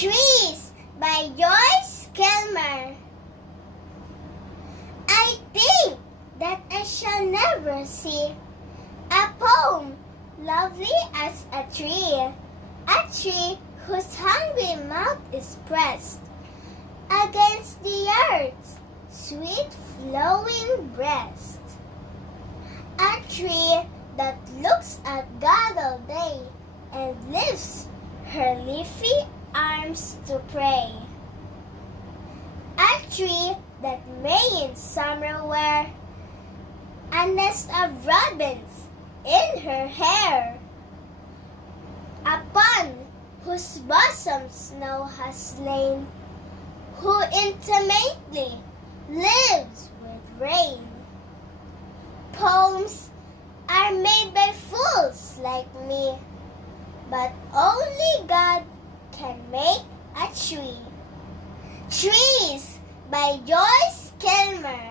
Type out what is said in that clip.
Trees by Joyce Kilmer. I think that I shall never see a poem lovely as a tree whose hungry mouth is pressed against the earth's sweet flowing breast. A tree that looks at God all day and lifts her leafy arms to pray. A tree that may in summer wear a nest of robins in her hair, upon whose bosom snow has lain, who intimately lives with rain. Poems are made by fools like me, but only God can make a tree. Trees by Joyce Kilmer.